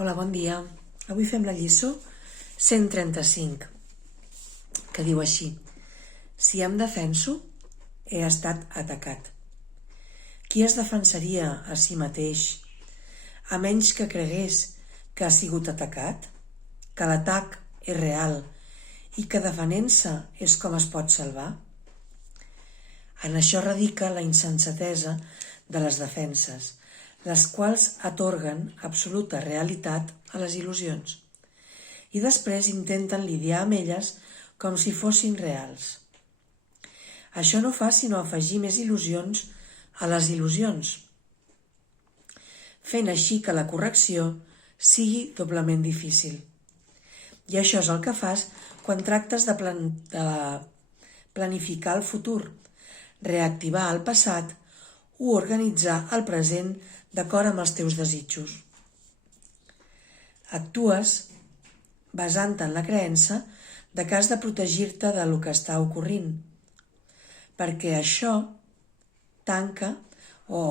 Hola, bon dia. Avui fem la lliçó 135, que diu així: si em defenso, he estat atacat. Qui es defensaria a si mateix, a menys que cregués que ha sigut atacat, que l'atac és real i que defenent-se és com es pot salvar? En això radica la insensatesa de les defenses, les quals atorguen absoluta realitat a les il·lusions i després intenten lidiar amb elles com si fossin reals. Això no fa sinó afegir més il·lusions a les il·lusions, fent així que la correcció sigui doblement difícil. I això és el que fas quan tractes de planificar el futur, reactivar el passat o organitzar el present d'acord amb els teus desitjos. Actues basant-te en la creença de que has de protegir-te del que està ocorrint, perquè això tanca o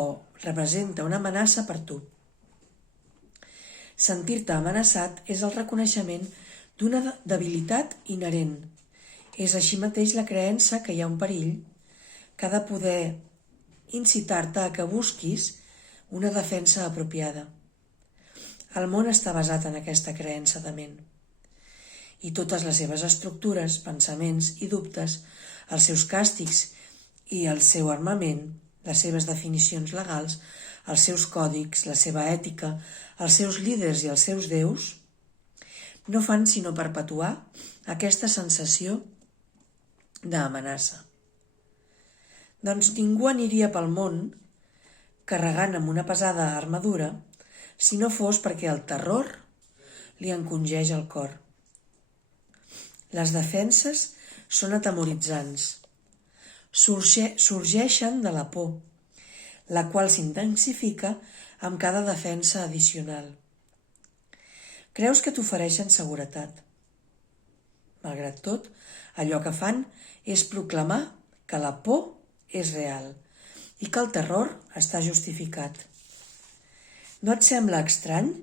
representa una amenaça per tu. Sentir-te amenaçat és el reconeixement d'una debilitat inherent. És així mateix la creença que hi ha un perill que ha de poder incitar-te a que busquis una defensa apropiada. El món està basat en aquesta creença de ment. I totes les seves estructures, pensaments i dubtes, els seus càstigs i el seu armament, les seves definicions legals, els seus còdics, la seva ètica, els seus líders i els seus déus, no fan sinó perpetuar aquesta sensació d'amenaça. Doncs ningú aniria pel món carregant amb una pesada armadura si no fos perquè el terror li encongeix el cor. Les defenses són atemoritzants. Sorgeixen de la por, la qual s'intensifica amb cada defensa addicional. Creus que t'ofereixen seguretat. Malgrat tot, allò que fan és proclamar que la por és real i que el terror està justificat. No et sembla estrany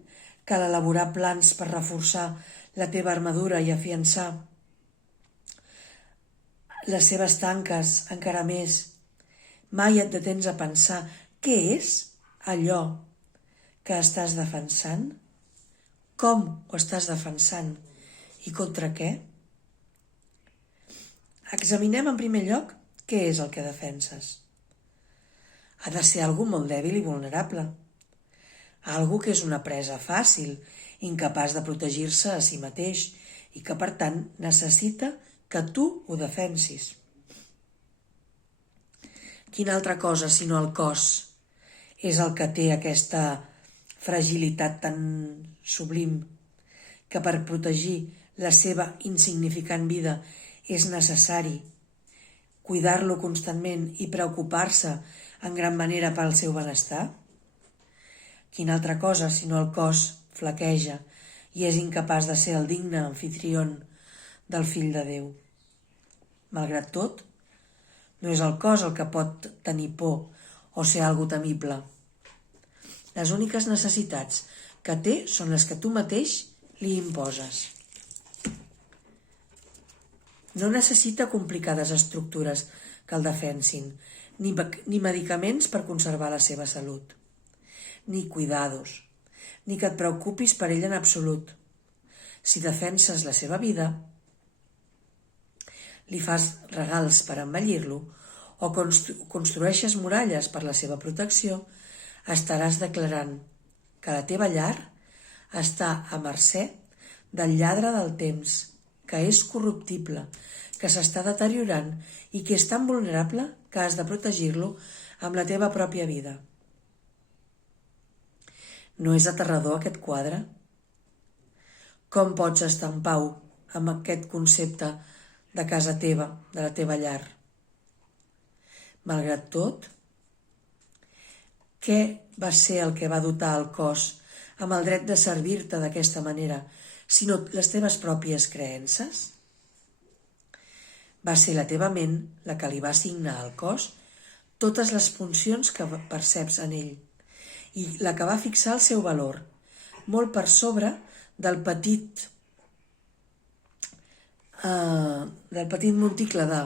que a l'elaborar plans per reforçar la teva armadura i afiançar les seves tanques encara més, mai et detens a pensar què és allò que estàs defensant? Com ho estàs defensant i contra què? Examinem en primer lloc què és el que defenses. Ha de ser algú molt dèbil i vulnerable. Algú que és una presa fàcil, incapaç de protegir-se a si mateix i que, per tant, necessita que tu ho defensis. Quina altra cosa, sinó el cos, és el que té aquesta fragilitat tan sublim que per protegir la seva insignificant vida és necessari cuidar-lo constantment i preocupar-se en gran manera pel seu benestar? Quina altra cosa, sinó el cos, flaqueja i és incapaç de ser el digne amfitrión del fill de Déu. Malgrat tot, no és el cos el que pot tenir por o ser algo temible. Les úniques necessitats que té són les que tu mateix li imposes. No necessita complicades estructures que el defensin, ni medicaments per conservar la seva salut, ni cuidados, ni que et preocupis per ell en absolut. Si defenses la seva vida, li fas regals per embellir-lo o construeixes muralles per la seva protecció, estaràs declarant que la teva llar està a mercè del lladre del temps, que és corruptible, que s'està deteriorant i que és tan vulnerable que has de protegir-lo amb la teva pròpia vida. No és aterrador aquest quadre? Com pots estar en pau amb aquest concepte de casa teva, de la teva llar? Malgrat tot, què va ser el que va dotar el cos amb el dret de servir-te d'aquesta manera, sinó les teves pròpies creences? Va ser la teva ment la que li va assignar al cos totes les funcions que perceps en ell i la que va fixar el seu valor, molt per sobre del petit monticle de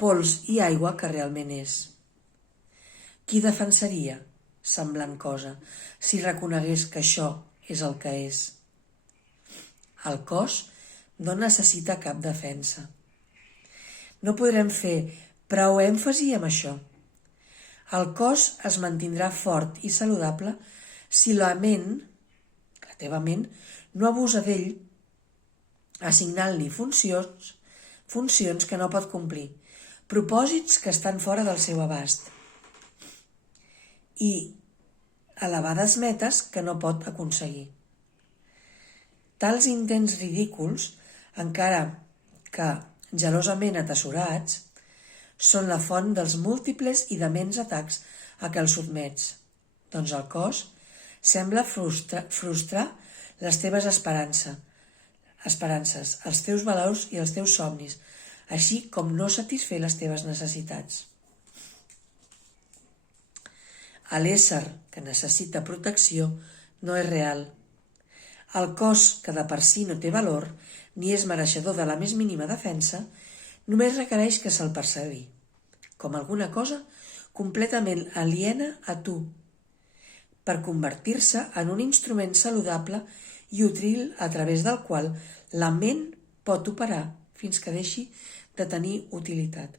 pols i aigua que realment és. Qui defensaria semblant cosa si reconegués que això és el que és? El cos no necessita cap defensa. No podrem fer prou èmfasi amb això. El cos es mantindrà fort i saludable si la teva ment, no abusa d'ell assignant-li funcions que no pot complir, propòsits que estan fora del seu abast i elevades metes que no pot aconseguir. Tals intents ridículs, encara que gelosament atessorats, són la font dels múltiples i dements atacs a què el sotmets, doncs el cos sembla frustrar les teves esperances, els teus valors i els teus somnis, així com no satisfer les teves necessitats. L'ésser que necessita protecció no és real. El cos, que de per si no té valor, ni és mereixedor de la més mínima defensa, només requereix que se'l percebi com alguna cosa completament aliena a tu, per convertir-se en un instrument saludable i útil a través del qual la ment pot operar fins que deixi de tenir utilitat.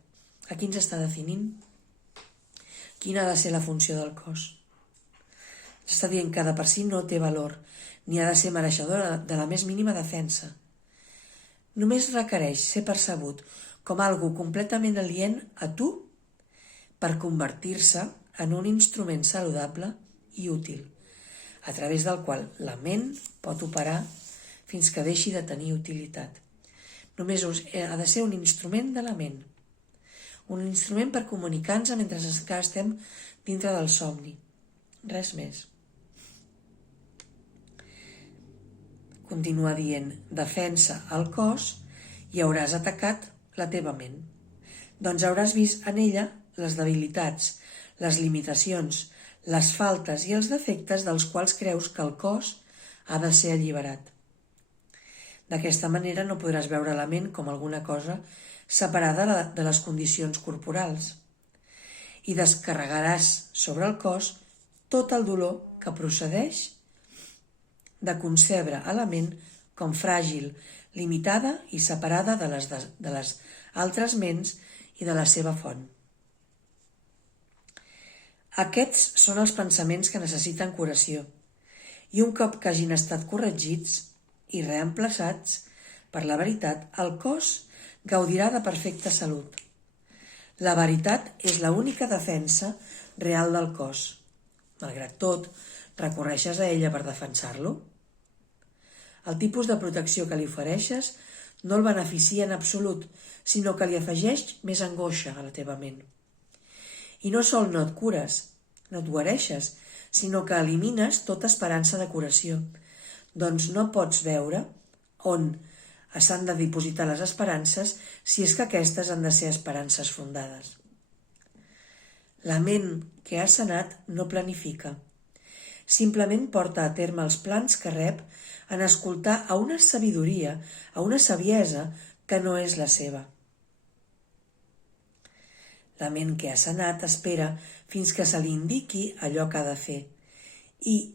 Aquí ens està definint quina ha de ser la funció del cos. Ens està dient que de per si no té valor, ni ha de ser mereixedora de la més mínima defensa. Només requereix ser percebut com algo completament alien a tu per convertir-se en un instrument saludable i útil, a través del qual la ment pot operar fins que deixi de tenir utilitat. Només ha de ser un instrument de la ment, un instrument per comunicar-nos mentre encara estem dintre del somni. Res més. Continua dient, defensa el cos i hauràs atacat la teva ment. Doncs hauràs vist en ella les debilitats, les limitacions, les faltes i els defectes dels quals creus que el cos ha de ser alliberat. D'aquesta manera no podràs veure la ment com alguna cosa separada de les condicions corporals i descarregaràs sobre el cos tot el dolor que procedeix de concebre a la ment com fràgil, limitada i separada de les altres ments i de la seva font. Aquests són els pensaments que necessiten curació, i un cop que hagin estat corregits i reemplaçats per la veritat, el cos gaudirà de perfecta salut. La veritat és l'única defensa real del cos. Malgrat tot, recorreixes a ella per defensar-lo? El tipus de protecció que li ofereixes no el beneficia en absolut, sinó que li afegeix més angoixa a la teva ment. I no sol no et cures, no et guareixes, sinó que elimines tota esperança de curació, doncs no pots veure on s'han de dipositar les esperances si és que aquestes han de ser esperances fundades. La ment que ha sanat no planifica, simplement porta a terme els plans que rep en escoltar a una sabidoria, a una saviesa que no és la seva. La ment que ha sanat espera fins que se li indiqui allò que ha de fer i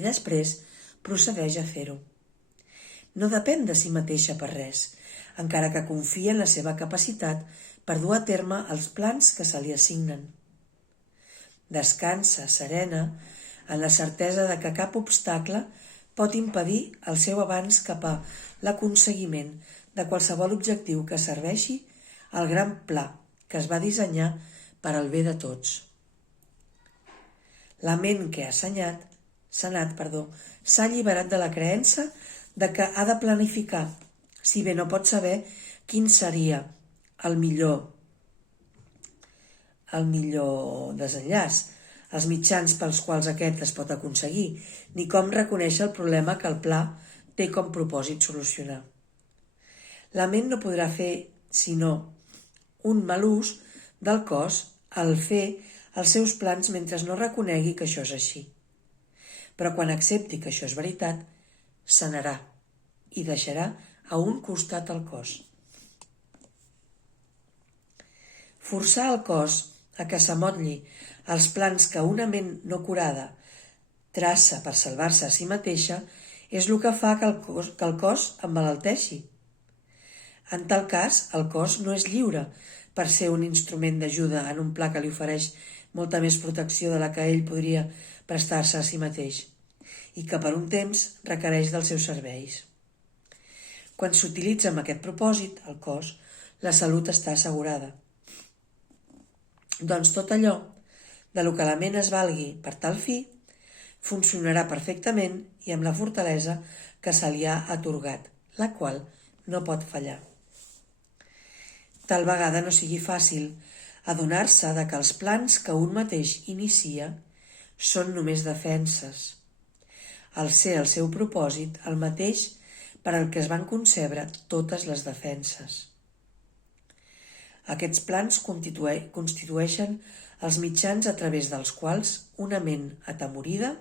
després procedeix a fer-ho. No depèn de si mateixa per res, encara que confia en la seva capacitat per dur a terme els plans que se li assignen. Descansa, serena, en la certesa de que cap obstacle pot impedir el seu avanç cap a l'aconseguiment de qualsevol objectiu que serveixi al gran pla que es va dissenyar per al bé de tots. La ment que ha sanat s'ha alliberat de la creença de que ha de planificar, si bé no pot saber quin seria el millor desenllaç, els mitjans pels quals aquest es pot aconseguir, ni com reconèixer el problema que el pla té com propòsit solucionar. La ment no podrà fer sinó un mal ús del cos al fer els seus plans mentre no reconegui que això és així. Però quan accepti que això és veritat, sanarà i deixarà a un costat el cos. Forçar el cos a que s'amotlli els plans que una ment no curada traça per salvar-se a si mateixa és el que fa que el cos emmalalteixi. En tal cas, el cos no és lliure per ser un instrument d'ajuda en un pla que li ofereix molta més protecció de la que ell podria prestar-se a si mateix i que per un temps requereix dels seus serveis. Quan s'utilitza amb aquest propòsit, el cos, la salut està assegurada. Doncs tot allò de lo que la ment es valgui per tal fi funcionarà perfectament i amb la fortalesa que se li ha atorgat, la qual no pot fallar. Tal vegada no sigui fàcil adonar-se de que els plans que un mateix inicia són només defenses, al ser el seu propòsit el mateix per al que es van concebre totes les defenses. Aquests plans constitueixen els mitjans a través dels quals una ment atemorida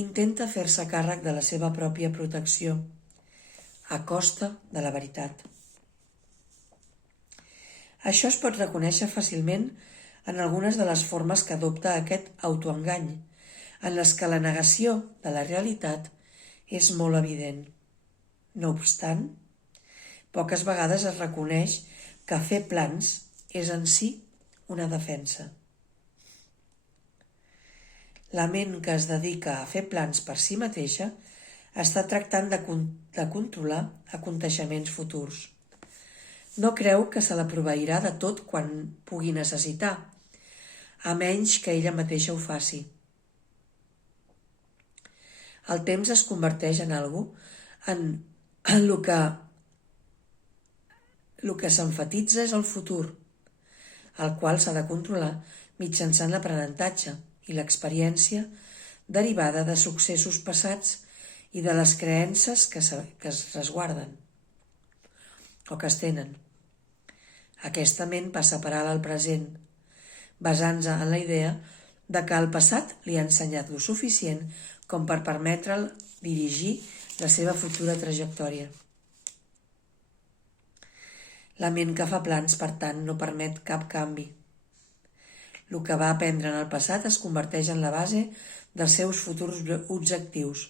intenta fer-se càrrec de la seva pròpia protecció, a costa de la veritat. Això es pot reconèixer fàcilment en algunes de les formes que adopta aquest autoengany, en les que la negació de la realitat és molt evident. No obstant, poques vegades es reconeix que fer plans és en si una defensa. La ment que es dedica a fer plans per si mateixa està tractant de controlar aconteixements futurs. No creu que se la proveirà de tot quan pugui necessitar, a menys que ella mateixa ho faci. El temps es converteix en algo en el que s'enfatitza és el futur, el qual s'ha de controlar mitjançant l'aprenentatge i l'experiència derivada de successos passats i de les creences que es resguarden o que es tenen. Aquesta ment passa per alt al present, basant-se en la idea de que el passat li ha ensenyat lo suficient com per permetre'l dirigir la seva futura trajectòria. La ment que fa plans, per tant, no permet cap canvi. El que va aprendre en el passat es converteix en la base dels seus futurs objectius.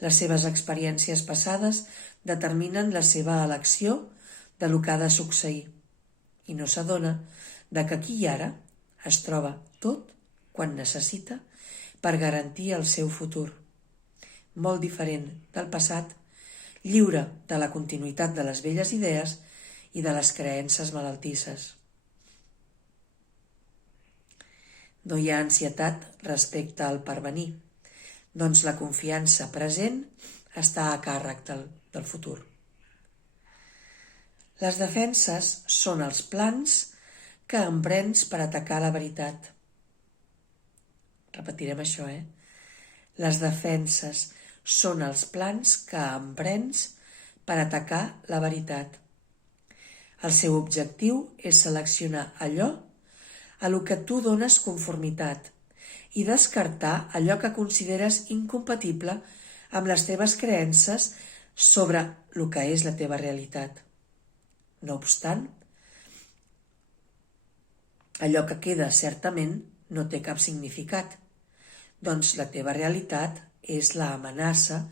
Les seves experiències passades determinen la seva elecció de lo que ha de succeir i no s'adona de que aquí i ara es troba tot quan necessita per garantir el seu futur, molt diferent del passat, lliure de la continuïtat de les velles idees i de les creences malaltisses. No hi ha ansietat respecte al pervenir, doncs la confiança present està a càrrec del futur. Les defenses són els plans que emprens per atacar la veritat. Repetirem això, Les defenses són els plans que emprens per atacar la veritat. El seu objectiu és seleccionar allò a lo que tu dones conformitat i descartar allò que consideres incompatible amb les teves creences sobre el que és la teva realitat. No obstant, allò que queda certament no té cap significat, doncs la teva realitat és la amenaça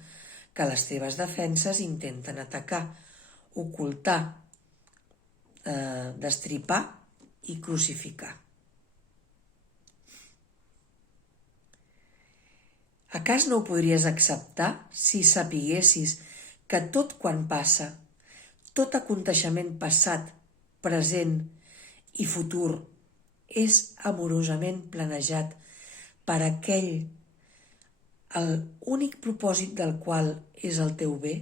que les teves defenses intenten atacar, ocultar, destripar i crucificar. A cas no ho podries acceptar si sapiguessis que tot quan passa, tot aconteixement passat, present i futur és amorosament planejat per aquell, l'únic propòsit del qual és el teu bé?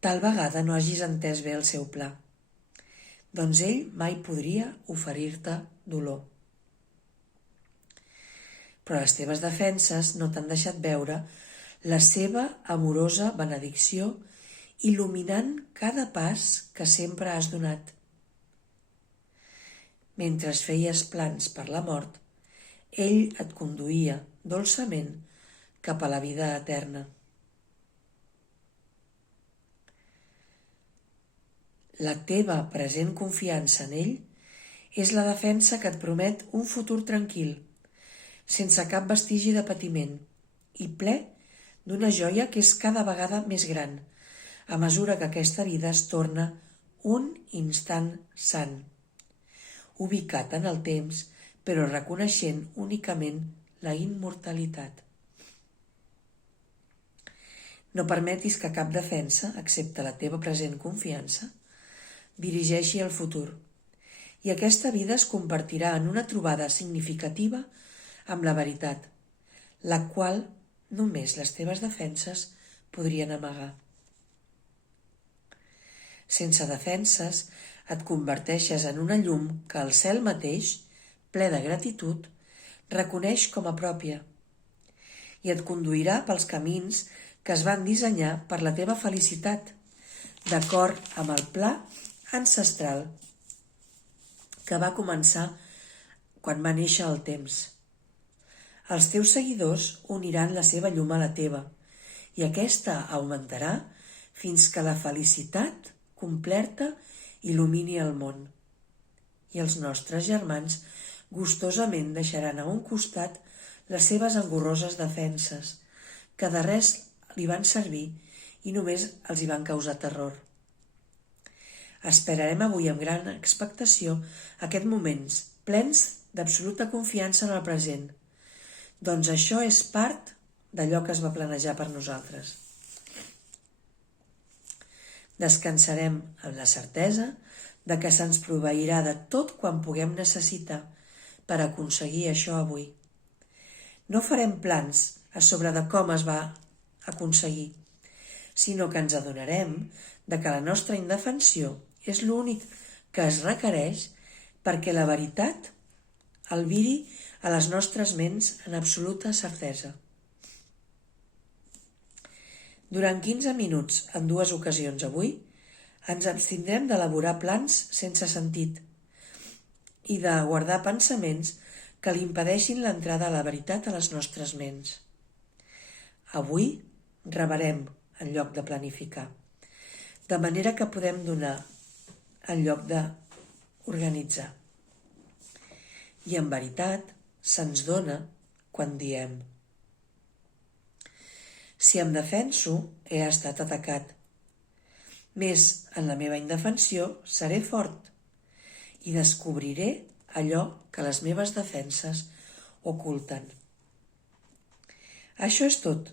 Tal vegada no hagis entès bé el seu pla, doncs ell mai podria oferir-te dolor. Però les teves defenses no t'han deixat veure la seva amorosa benedicció il·luminant cada pas que sempre has donat. Mentre feies plans per la mort, ell et conduïa dolçament cap a la vida eterna. La teva present confiança en ell és la defensa que et promet un futur tranquil, sense cap vestigi de patiment i ple d'una joia que és cada vegada més gran, a mesura que aquesta vida es torna un instant sant, ubicat en el temps, però reconeixent únicament la immortalitat. No permetis que cap defensa, excepte la teva present confiança, dirigeixi el futur, i aquesta vida es convertirà en una trobada significativa amb la veritat, la qual només les teves defenses podrien amagar. Sense defenses, et converteixes en una llum que el cel mateix, ple de gratitud, reconeix com a pròpia i et conduirà pels camins que es van dissenyar per la teva felicitat, d'acord amb el pla ancestral que va començar quan va néixer el temps. Els teus seguidors uniran la seva llum a la teva i aquesta augmentarà fins que la felicitat completa il·lumini el món. I els nostres germans gustosament deixaran a un costat les seves engorroses defenses, que de res li van servir i només els hi van causar terror. Esperarem avui amb gran expectació aquests moments plens d'absoluta confiança en el present, doncs això és part d'allò que es va planejar per nosaltres. Descansarem amb la certesa de que se'ns proveirà de tot quan puguem necessitar per aconseguir això avui. No farem plans a sobre de com es va aconseguir, sinó que ens adonarem de que la nostra indefensió és l'únic que es requereix perquè la veritat albiri a les nostres ments en absoluta certesa. Durant 15 minuts en 2 ocasions avui, ens abstindrem d'elaborar plans sense sentit i de guardar pensaments que li impedeixin l'entrada a la veritat a les nostres ments. Avui rebarem en lloc de planificar, de manera que podem donar en lloc d'organitzar. I en veritat se'ns dona quan diem: si em defenso, he estat atacat. Més en la meva indefensió seré fort i descobriré allò que les meves defenses oculten. Això és tot.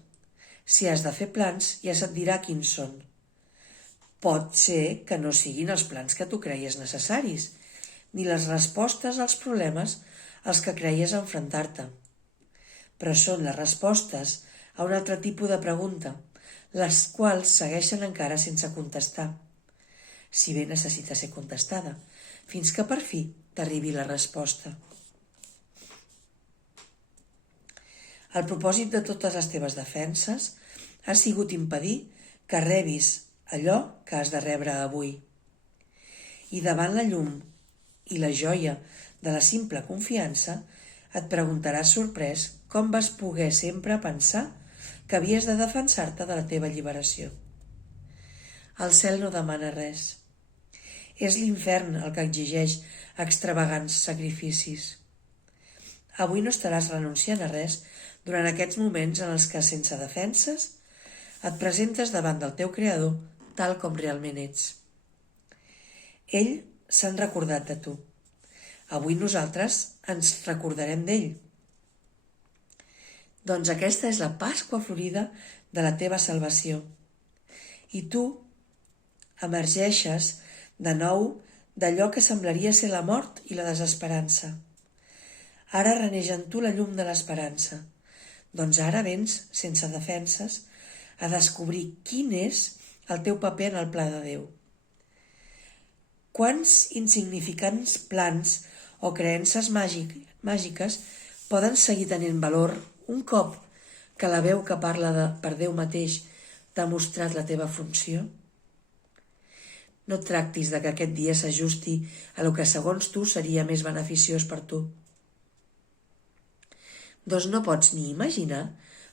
Si has de fer plans, ja se't dirà quins són. Pot ser que no siguin els plans que tu creies necessaris, ni les respostes als problemes als que creies enfrontar-te. Però són les respostes a un altre tipus de pregunta, les quals segueixen encara sense contestar, si bé necessita ser contestada, fins que per fi t'arribi la resposta. El propòsit de totes les teves defenses ha sigut impedir que rebis allò que has de rebre avui. I davant la llum i la joia de la simple confiança, et preguntaràs sorprès com vas poder sempre pensar que havies de defensar-te de la teva alliberació. El cel no demana res. És l'infern el que exigeix extravagants sacrificis. Avui no estaràs renunciant a res durant aquests moments en els que, sense defenses, et presentes davant del teu Creador tal com realment ets. Ell s'ha recordat de tu. Avui nosaltres ens recordarem d'ell. Doncs aquesta és la Pasqua florida de la teva salvació. I tu emergeixes de nou d'allò que semblaria ser la mort i la desesperança. Ara reneix en tu la llum de l'esperança. Doncs ara vens, sense defenses, a descobrir quin és el teu paper en el pla de Déu. Quants insignificants plans o creences màgiques poden seguir tenint valor un cop que la veu que parla per Déu mateix t'ha mostrat la teva funció? No tractis de que aquest dia s'ajusti a lo que segons tu seria més beneficiós per tu. Doncs no pots ni imaginar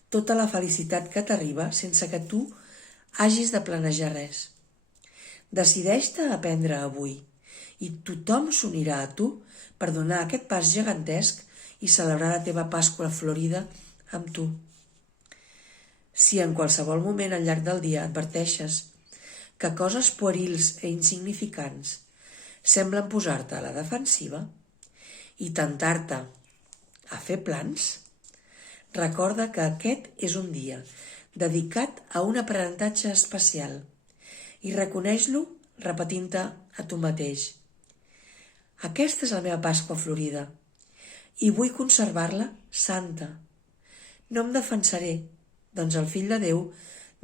tota la felicitat que t'arriba sense que tu hagis de planejar res. Decideix-te a aprendre avui i tothom s'unirà a tu per donar aquest pas gegantesc i celebrar la teva Pasqua florida amb tu. Si en qualsevol moment al llarg del dia adverteixes que coses puerils i insignificants semblen posar-te a la defensiva i tentar-te a fer plans, recorda que aquest és un dia dedicat a un aprenentatge especial i reconeix-lo repetint-te a tu mateix. Aquesta és la meva Pasqua florida i vull conservar-la santa. No em defensaré, doncs el Fill de Déu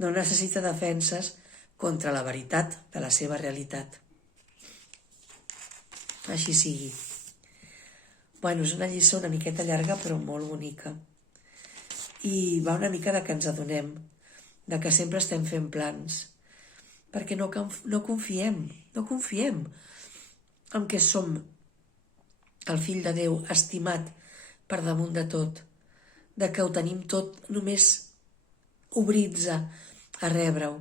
no necessita defenses contra la veritat de la seva realitat. Així sigui. Bueno, és una lliçó una miqueta llarga però molt bonica. I va una mica de que ens adonem de que sempre estem fent plans perquè no confiem en que som el Fill de Déu estimat per damunt de tot, de que ho tenim tot només obrits a rebre-ho.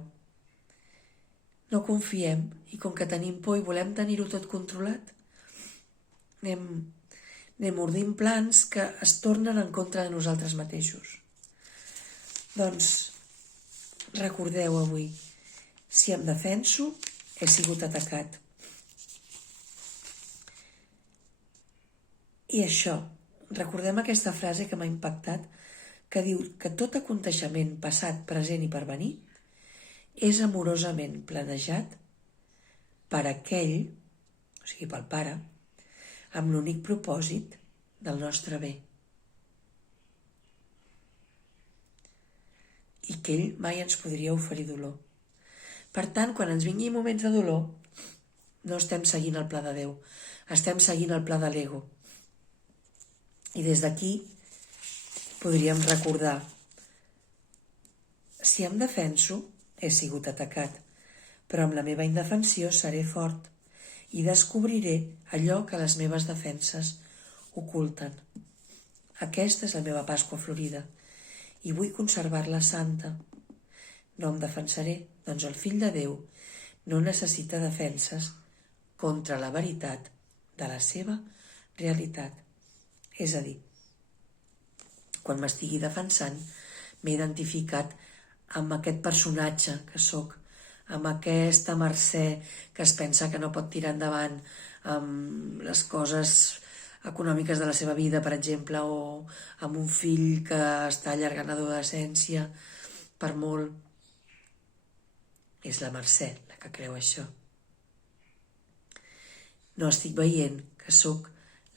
No confiem i com que tenim por i volem tenir-ho tot controlat, anem ordint plans que es tornen en contra de nosaltres mateixos. Doncs recordeu avui, si em defenso, he sigut atacat. I això, recordem aquesta frase que m'ha impactat, que diu que tot aconteixement passat, present i per venir és amorosament planejat per aquell, o sigui pel Pare, amb l'únic propòsit del nostre bé. I que ell mai ens podria oferir dolor. Per tant, quan ens vingui moments de dolor, no estem seguint el pla de Déu, estem seguint el pla de l'ego. I des d'aquí podríem recordar, si em defenso, he sigut atacat, però amb la meva indefensió seré fort i descobriré allò que les meves defenses oculten. Aquesta és la meva Pasqua florida i vull conservar-la santa. No em defensaré, doncs el Fill de Déu no necessita defenses contra la veritat de la seva realitat. És a dir, quan m'estigui defensant, m'he identificat amb aquest personatge que sóc, amb aquesta Mercè que es pensa que no pot tirar endavant amb les coses econòmiques de la seva vida, per exemple, o amb un fill que està allargant l'adolescència per molt. És la Mercè la que creu això. No estic veient que sóc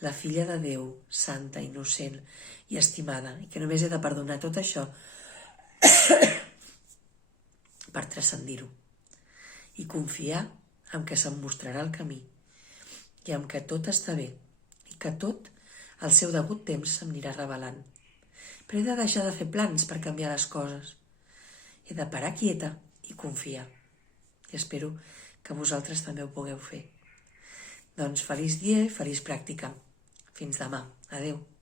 la filla de Déu, santa, innocent i estimada, i que només he de perdonar tot això per transcendir-ho i confiar en que se'm mostrarà el camí i en que tot està bé i que tot al seu degut temps s'anirà revelant. Però he de deixar de fer plans per canviar les coses. He de parar quieta i confiar. I espero que vosaltres també ho pugueu fer. Doncs feliç dia i feliç pràctica. Fins demà. Adéu.